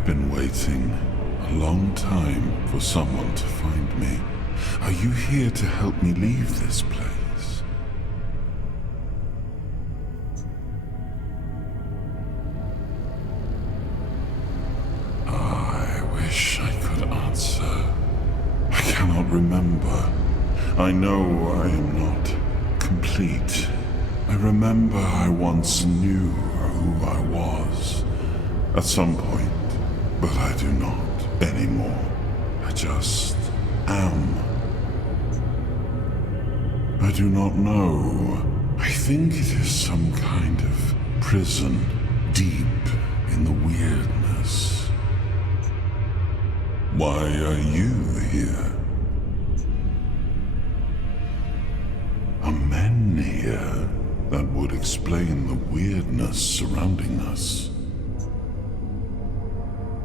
I've been waiting a long time for someone to find me. Are you here to help me leave this place? I wish I could answer. I cannot remember. I know I am not complete. I remember I once knew who I was at some point, but I do not anymore. I just am. I do not know. I think it is some kind of prison deep in the weirdness. Why are you here? Are men here? That would explain the weirdness surrounding us.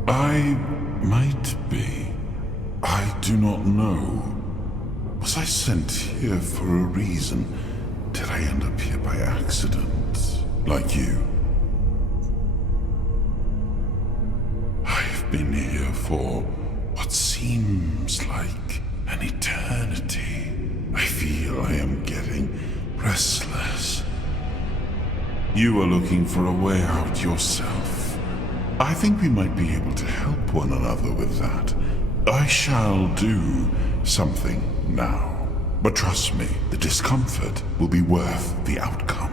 I might be. I do not know. Was I sent here for a reason? Did I end up here by accident, like you? I've been here for what seems like an eternity. I feel I am getting restless. You are looking for a way out yourself. I think we might be able to help one another with that. I shall do something now. But trust me, the discomfort will be worth the outcome.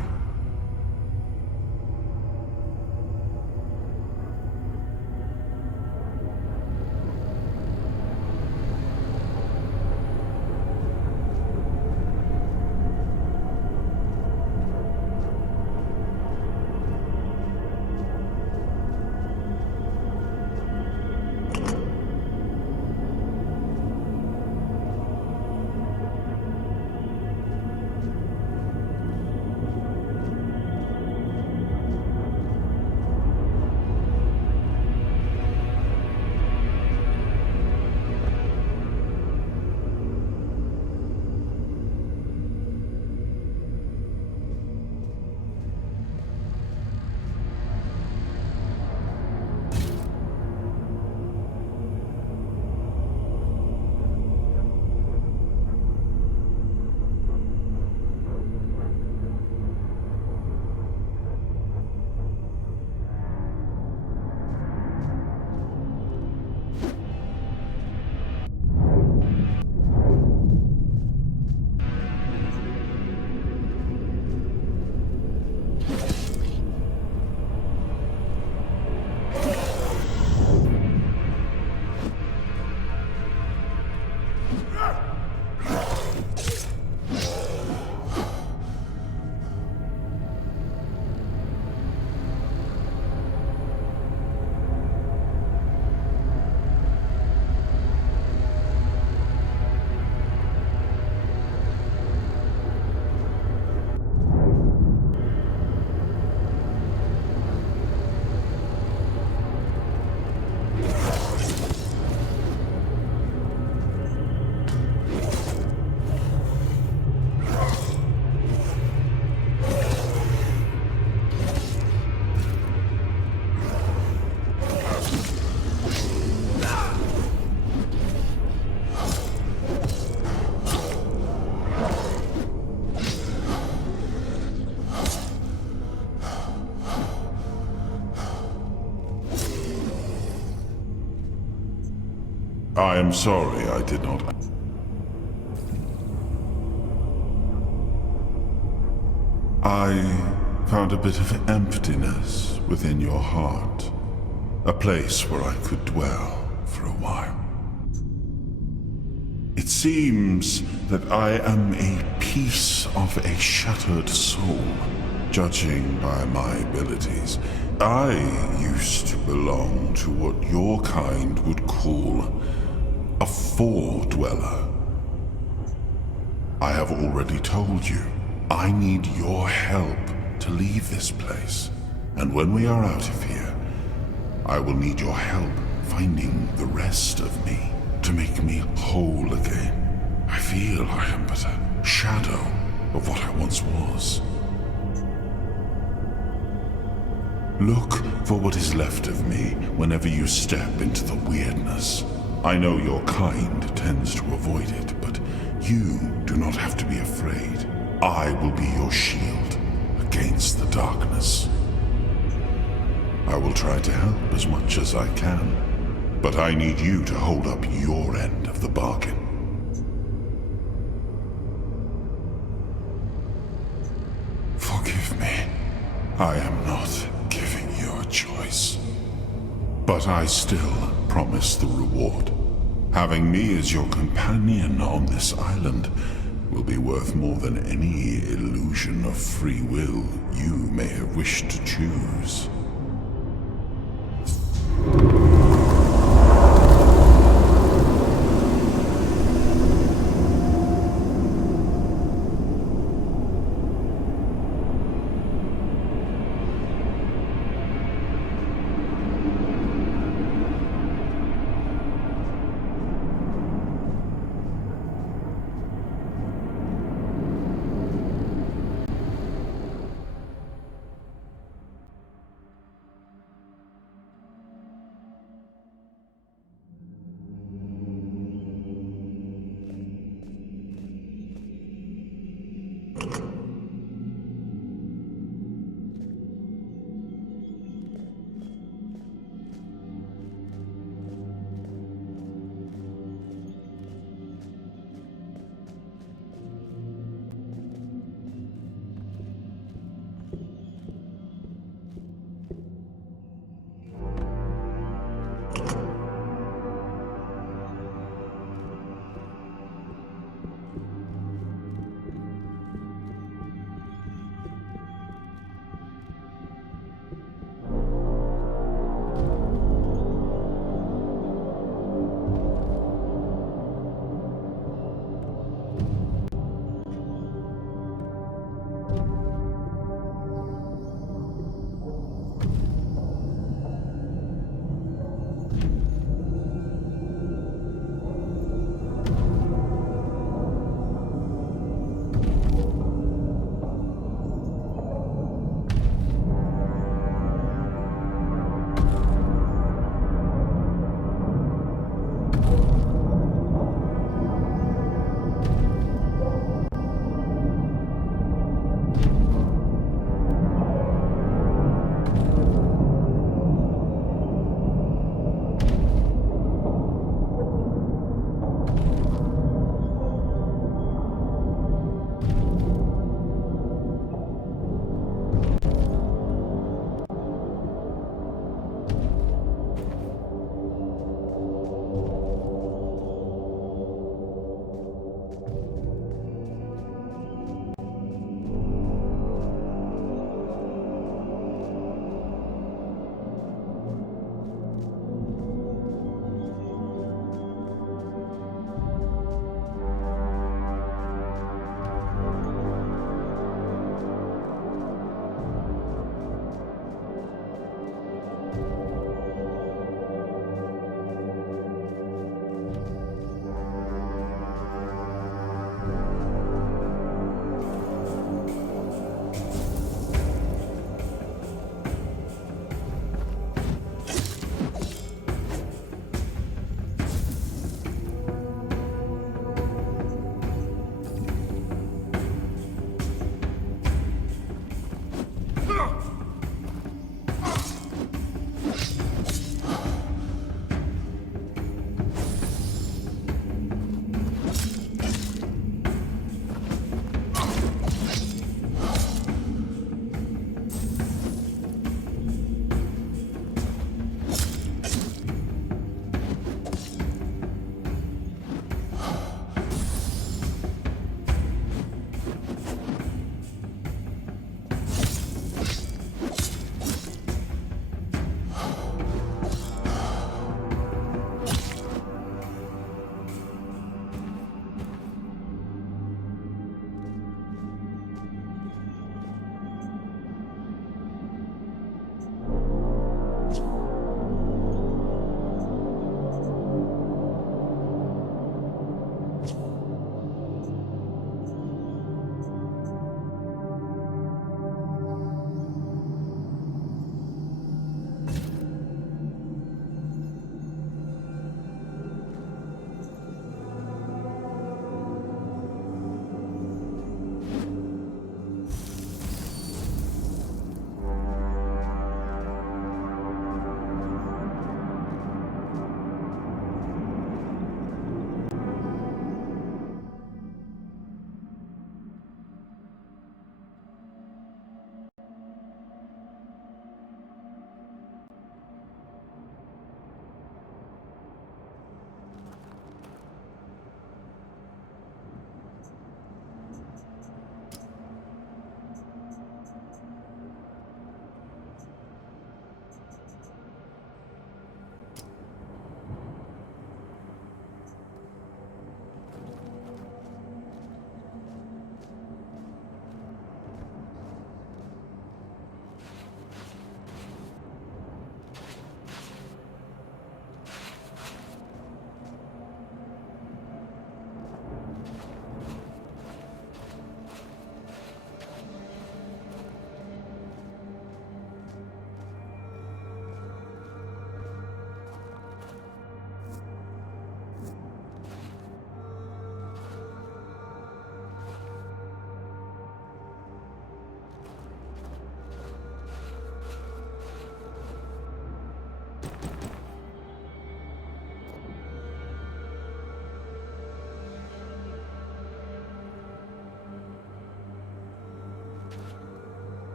I am sorry I did not. I found a bit of emptiness within your heart. A place where I could dwell for a while. It seems that I am a piece of a shattered soul, judging by my abilities. I used to belong to what your kind would call a four-dweller. I have already told you, I need your help to leave this place. And when we are out of here, I will need your help finding the rest of me to make me whole again. I feel I am but a shadow of what I once was. Look for what is left of me whenever you step into the weirdness. I know your kind tends to avoid it, but you do not have to be afraid. I will be your shield against the darkness. I will try to help as much as I can, but I need you to hold up your end of the bargain. Forgive me. I am not giving you a choice. But I still promise the reward. Having me as your companion on this island will be worth more than any illusion of free will you may have wished to choose.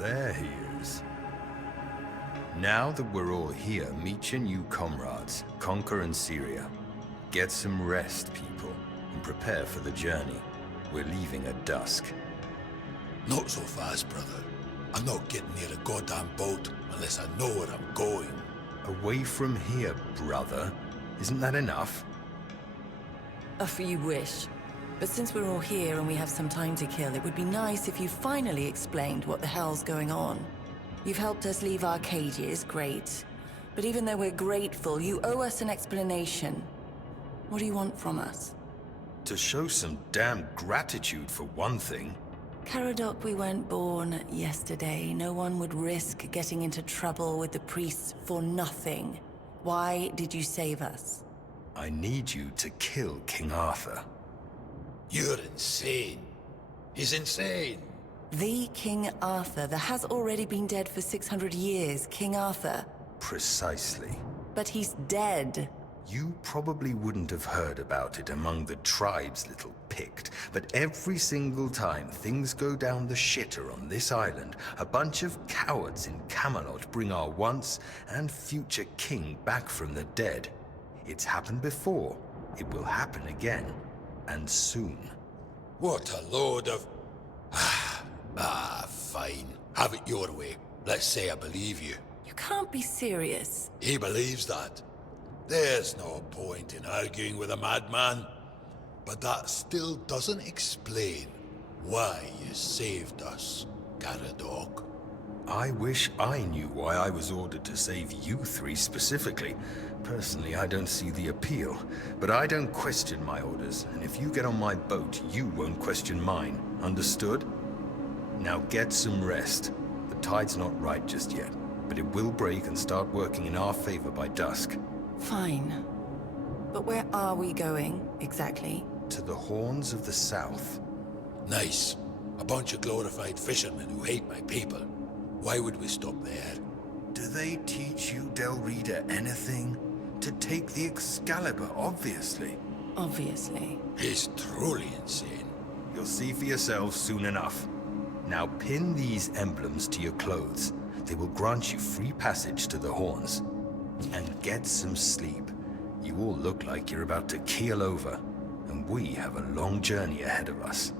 there he is. Now that we're all here, meet your new comrades, Conquer and Syria. Get some rest, people, and prepare for the journey. We're leaving at dusk. Not so fast, brother. I'm not getting near a goddamn boat unless I know where I'm going. Away from here, brother. Isn't that enough? You wish. But since we're all here and we have some time to kill, it would be nice if you finally explained what the hell's going on. You've helped us leave our cages, great. But even though we're grateful, you owe us an explanation. What do you want from us? To show some damn gratitude for one thing. Caradoc, we weren't born yesterday. No one would risk getting into trouble with the priests for nothing. Why did you save us? I need you to kill King Arthur. You're insane. He's insane. The King Arthur that has already been dead for 600 years, King Arthur. Precisely. But he's dead. You probably wouldn't have heard about it among the tribe's little Pict, but every single time things go down the shitter on this island, a bunch of cowards in Camelot bring our once and future king back from the dead. It's happened before. It will happen again. And soon. What a load of... fine. Have it your way. Let's say I believe you. You can't be serious. He believes that. There's no point in arguing with a madman. But that still doesn't explain why you saved us, Caradoc. I wish I knew why I was ordered to save you three specifically. Personally, I don't see the appeal, but I don't question my orders, and if you get on my boat, you won't question mine. Understood? Now get some rest. The tide's not right just yet, but it will break and start working in our favor by dusk. Fine. But where are we going, exactly? To the Horns of the South. Nice. A bunch of glorified fishermen who hate my people. Why would we stop there? Do they teach you, Del Rita, anything? To take the Excalibur, obviously. Obviously. He's truly insane. You'll see for yourselves soon enough. Now pin these emblems to your clothes. They will grant you free passage to the Horns. And get some sleep. You all look like you're about to keel over, and we have a long journey ahead of us.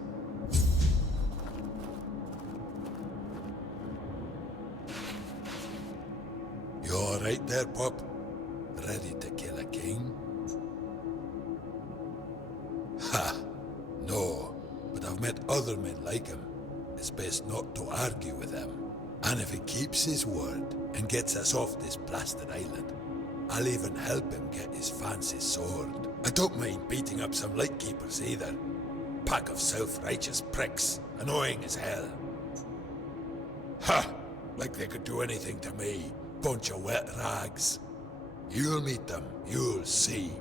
You all right there, pup? Ready to kill a king? Ha! No, but I've met other men like him. It's best not to argue with him. And if he keeps his word and gets us off this blasted island, I'll even help him get his fancy sword. I don't mind beating up some lightkeepers either. Pack of self-righteous pricks, annoying as hell. Ha! Like they could do anything to me. Bunch of wet rags. You'll meet them, you'll see.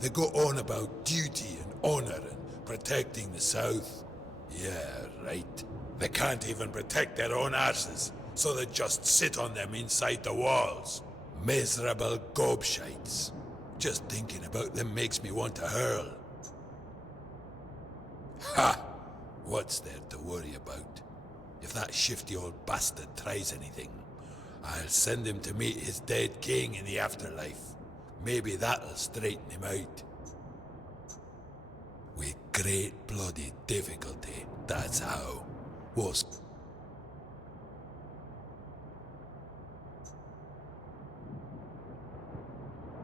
They go on about duty and honor and protecting the South. Yeah, right. They can't even protect their own arses, so they just sit on them inside the walls. Miserable gobshites. Just thinking about them makes me want to hurl. Ha! What's there to worry about? If that shifty old bastard tries anything, I'll send him to meet his dead king in the afterlife. Maybe that'll straighten him out. With great bloody difficulty, that's how. Was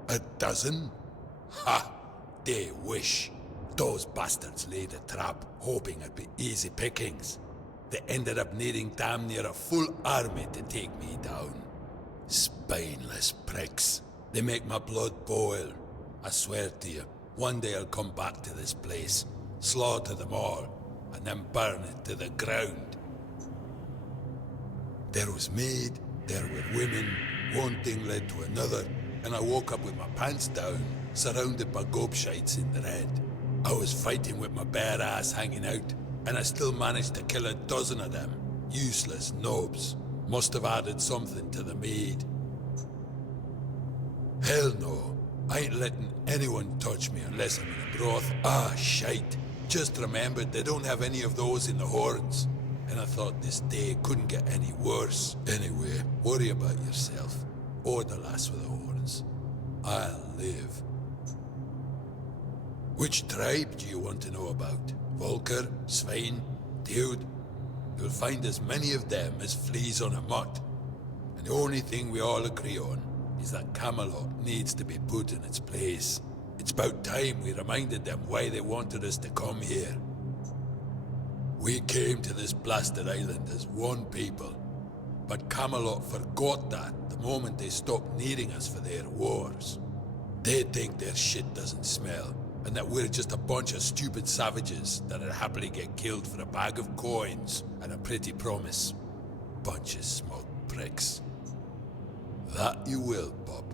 a dozen? Ha! They wish. Those bastards laid a trap, hoping it'd be easy pickings. They ended up needing damn near a full army to take me down. Spineless pricks. They make my blood boil. I swear to you, one day I'll come back to this place, slaughter them all, and then burn it to the ground. There was maid, there were women, one thing led to another, and I woke up with my pants down, surrounded by gobshites in the red. I was fighting with my bare ass hanging out, and I still managed to kill a dozen of them. Useless knobs. Must have added something to the mead. Hell no. I ain't letting anyone touch me unless I'm in a broth. Ah, shite. Just remembered they don't have any of those in the Horns. and I thought this day couldn't get any worse. Anyway, worry about yourself. Or the lass with the horns. I'll live. Which tribe do you want to know about? Volker? Svein? Dude? You'll find as many of them as fleas on a mutt. And the only thing we all agree on is that Camelot needs to be put in its place. It's about time we reminded them why they wanted us to come here. We came to this blasted island as one people, but Camelot forgot that the moment they stopped needing us for their wars. They think their shit doesn't smell, and that we're just a bunch of stupid savages that'd happily get killed for a bag of coins and a pretty promise. Bunch of smug pricks. That you will, Bob.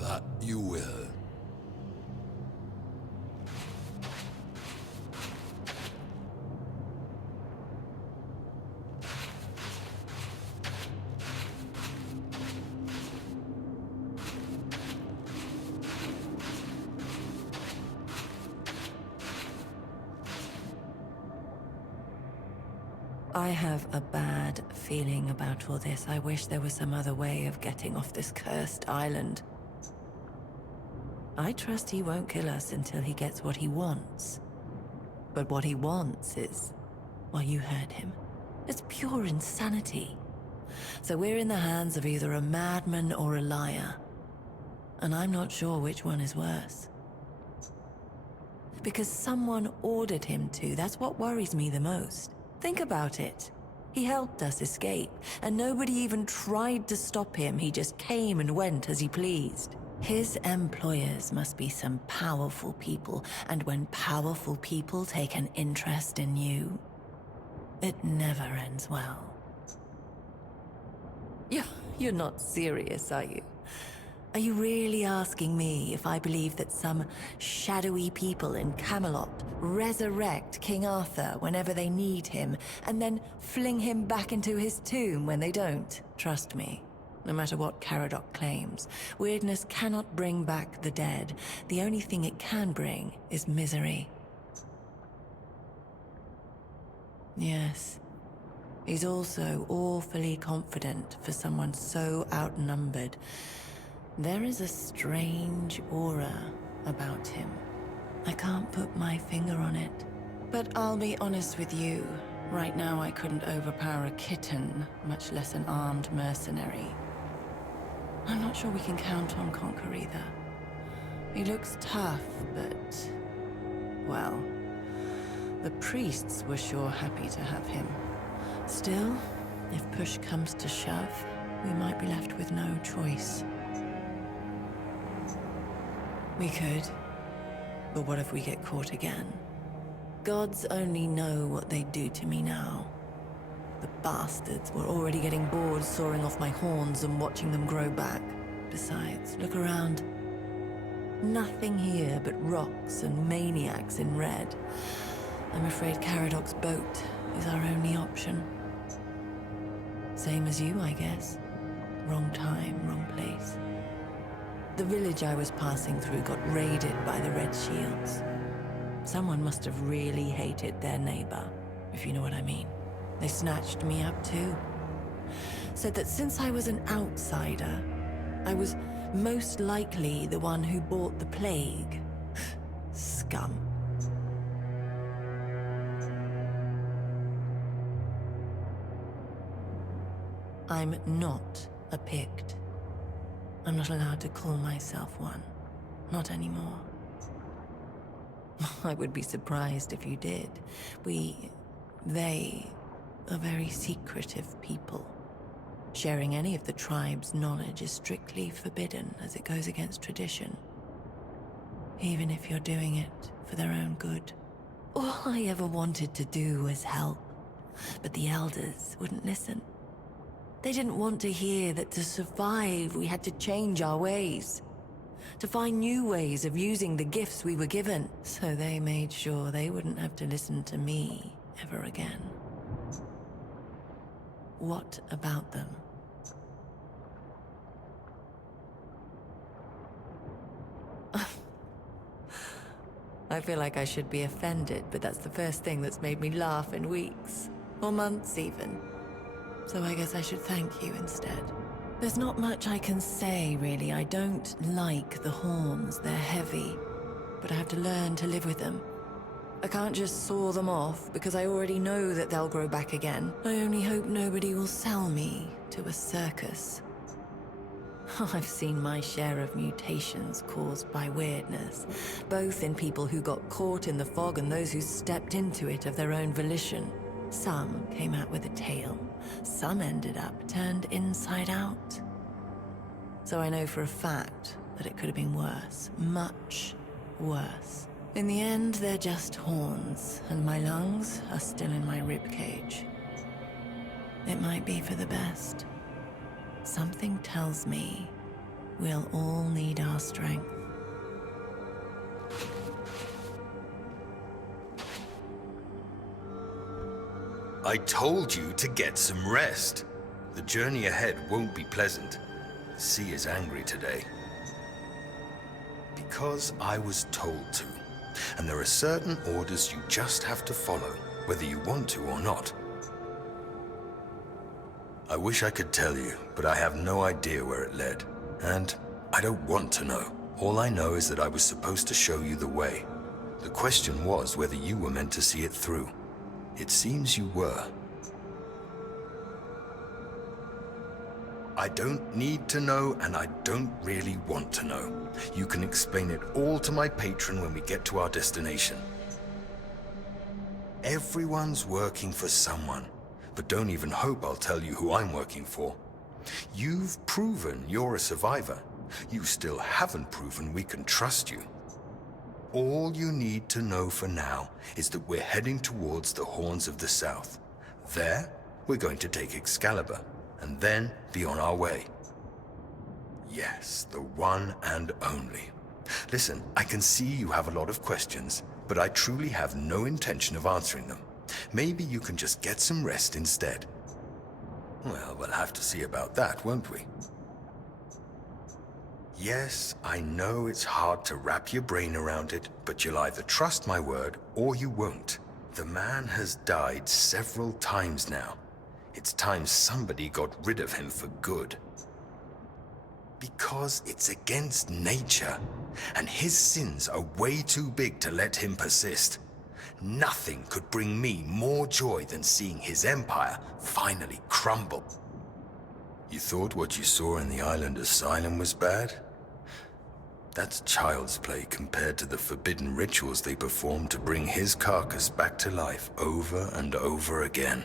That you will. I have a bad feeling about all this. I wish there was some other way of getting off this cursed island. I trust he won't kill us until he gets what he wants. But what he wants is, well, you heard him. It's pure insanity. So we're in the hands of either a madman or a liar. And I'm not sure which one is worse. Because someone ordered him to. That's what worries me the most. Think about it. He helped us escape, and nobody even tried to stop him. He just came and went as he pleased. His employers must be some powerful people, and when powerful people take an interest in you, it never ends well. You're not serious, are you? Are you really asking me if I believe that some shadowy people in Camelot resurrect King Arthur whenever they need him, and then fling him back into his tomb when they don't? Trust me, no matter what Caradoc claims, weirdness cannot bring back the dead. The only thing it can bring is misery. Yes, he's also awfully confident for someone so outnumbered. There is a strange aura about him. I can't put my finger on it. But I'll be honest with you. Right now I couldn't overpower a kitten, much less an armed mercenary. I'm not sure we can count on Conquer either. He looks tough, but... well, the priests were sure happy to have him. Still, if push comes to shove, we might be left with no choice. We could, but what if we get caught again? Gods only know what they'd do to me now. The bastards were already getting bored sawing off my horns and watching them grow back. Besides, look around. Nothing here but rocks and maniacs in red. I'm afraid Caradoc's boat is our only option. Same as you, I guess. Wrong time, wrong place. The village I was passing through got raided by the Red Shields. Someone must have really hated their neighbor, if you know what I mean. They snatched me up too. Said that since I was an outsider, I was most likely the one who brought the plague. Scum. I'm not a Pict. I'm not allowed to call myself one. Not anymore. I would be surprised if you did. They are very secretive people. Sharing any of the tribe's knowledge is strictly forbidden, as it goes against tradition. Even if you're doing it for their own good. All I ever wanted to do was help, but the elders wouldn't listen. They didn't want to hear that to survive, we had to change our ways. To find new ways of using the gifts we were given. So they made sure they wouldn't have to listen to me ever again. What about them? I feel like I should be offended, but that's the first thing that's made me laugh in weeks. Or months even. So I guess I should thank you instead. There's not much I can say, really. I don't like the horns. They're heavy. But I have to learn to live with them. I can't just saw them off, because I already know that they'll grow back again. I only hope nobody will sell me to a circus. I've seen my share of mutations caused by weirdness, both in people who got caught in the fog and those who stepped into it of their own volition. Some came out with a tail. Some ended up turned inside out. So I know for a fact that it could have been worse, much worse. In the end, they're just horns, and my lungs are still in my ribcage. It might be for the best. Something tells me we'll all need our strength. I told you to get some rest. The journey ahead won't be pleasant. The sea is angry today. Because I was told to. And there are certain orders you just have to follow, whether you want to or not. I wish I could tell you, but I have no idea where it led. And I don't want to know. All I know is that I was supposed to show you the way. The question was whether you were meant to see it through. It seems you were. I don't need to know, and I don't really want to know. You can explain it all to my patron when we get to our destination. Everyone's working for someone, but don't even hope I'll tell you who I'm working for. You've proven you're a survivor. You still haven't proven we can trust you. All you need to know for now is that we're heading towards the Horns of the South. There, we're going to take Excalibur, and then be on our way. Yes, the one and only. Listen, I can see you have a lot of questions, but I truly have no intention of answering them. Maybe you can just get some rest instead. Well, we'll have to see about that, won't we? Yes, I know it's hard to wrap your brain around it, but you'll either trust my word or you won't. The man has died several times now. It's time somebody got rid of him for good. Because it's against nature, and his sins are way too big to let him persist. Nothing could bring me more joy than seeing his empire finally crumble. You thought what you saw in the island asylum was bad? That's child's play compared to the forbidden rituals they performed to bring his carcass back to life over and over again.